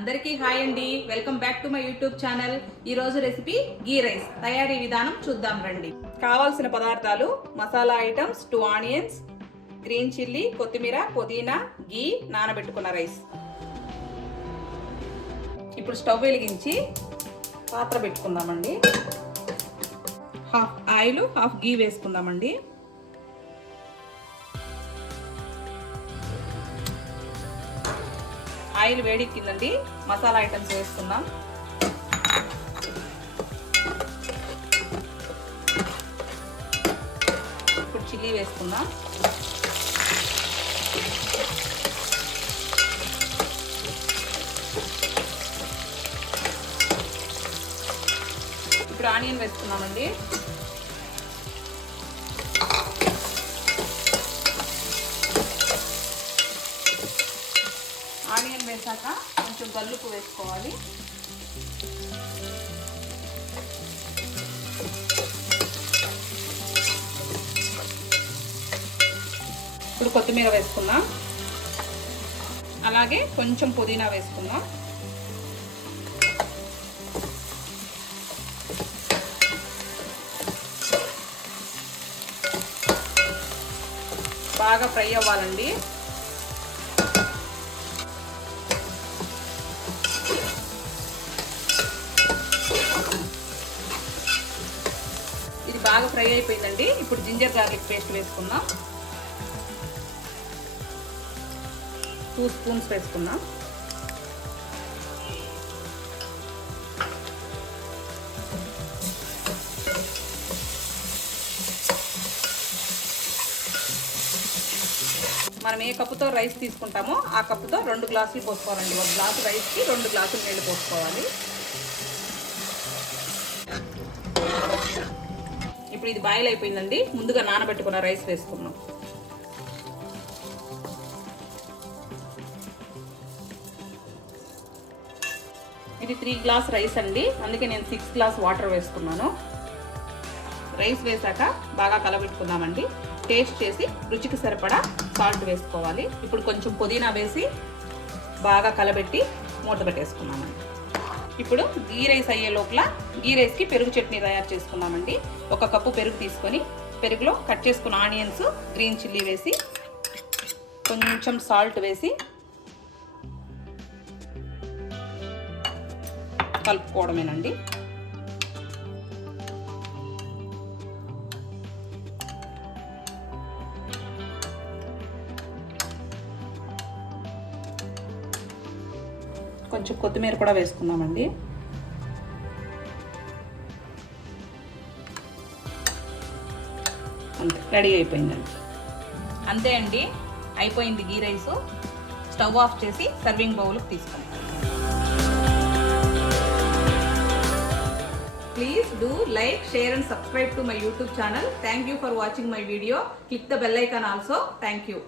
అందరికీ హాయ్ అండి, welcome back to my YouTube channel. ఈ రోజు రెసిపీ గీ రైస్. తయారీ విధానం చూద్దాం రండి. కావాల్సిన పదార్థాలు: masala items 2 onions, green chilli, కొత్తిమీర, పుదీనా, గీ, నానబెట్టుకున్న రైస్. ఇప్పుడు స్టవ్ వెలిగించి పాత్ర పెట్టుకుందామండి. హాఫ్ ఆయిల్, హాఫ్ గీ వేసుకుందామండి. ఆయిల్ వేడెక్కిందండి, మసాలా ఐటమ్స్ వేసుకుందాం. ఇప్పుడు చిల్లీ వేసుకుందాం. ఇప్పుడు ఆనియన్ వేసుకుందామండి. ఆనియన్ వేసాక కొంచెం గల్లుపు వేసుకోవాలి. ఇప్పుడు కొత్తిమీర వేసుకుందాం. అలాగే కొంచెం పుదీనా వేసుకుందాం. బాగా ఫ్రై అవ్వాలండి. ఇది బాగా ఫ్రై అయిపోయిందండి. ఇప్పుడు జింజర్ గార్లిక్ పేస్ట్ వేసుకుందాం. 2 స్పూన్స్ వేసుకుందాం. మనం ఏ కప్పుతో రైస్ తీసుకుంటామో ఆ కప్పుతో 2 గ్లాసులు పోసుకోవాలండి. 1 గ్లాసు రైస్కి 2 గ్లాసులు నీళ్ళు పోసుకోవాలి. ఇప్పుడు ఇది బాయిల్ అయిపోయిందండి. ముందుగా నానబెట్టుకున్న రైస్ వేసుకున్నాం. ఇది 3 గ్లాస్ రైస్ అండి, అందుకే నేను 6 గ్లాస్ వాటర్ వేసుకున్నాను. రైస్ వేసాక బాగా కలబెట్టుకుందామండి. టేస్ట్ చేసి రుచికి సరిపడా సాల్ట్ వేసుకోవాలి. ఇప్పుడు కొంచెం పుదీనా వేసి బాగా కలబెట్టి మూత పెట్టేసుకున్నామండి. ఇప్పుడు గీ రైస్ అయ్యే లోపల గీ రైస్కి పెరుగు చట్నీ తయారు చేసుకున్నామండి. 1 కప్పు పెరుగు తీసుకొని పెరుగులో కట్ చేసుకున్న ఆనియన్స్, గ్రీన్ చిల్లీ వేసి కొంచెం సాల్ట్ వేసి కలుపుకోవడమేనండి. కొంచెం కొత్తిమీర కూడా వేసుకుందామండి. అంతే, రెడీ అయిపోయిందండి. అంతే అండి, అయిపోయింది గీ రైస్. స్టవ్ ఆఫ్ చేసి సర్వింగ్ బౌల్కి తీసుకోండి. Please do like, share and subscribe to my YouTube channel. Thank you for watching my video. Click the bell icon also. Thank you.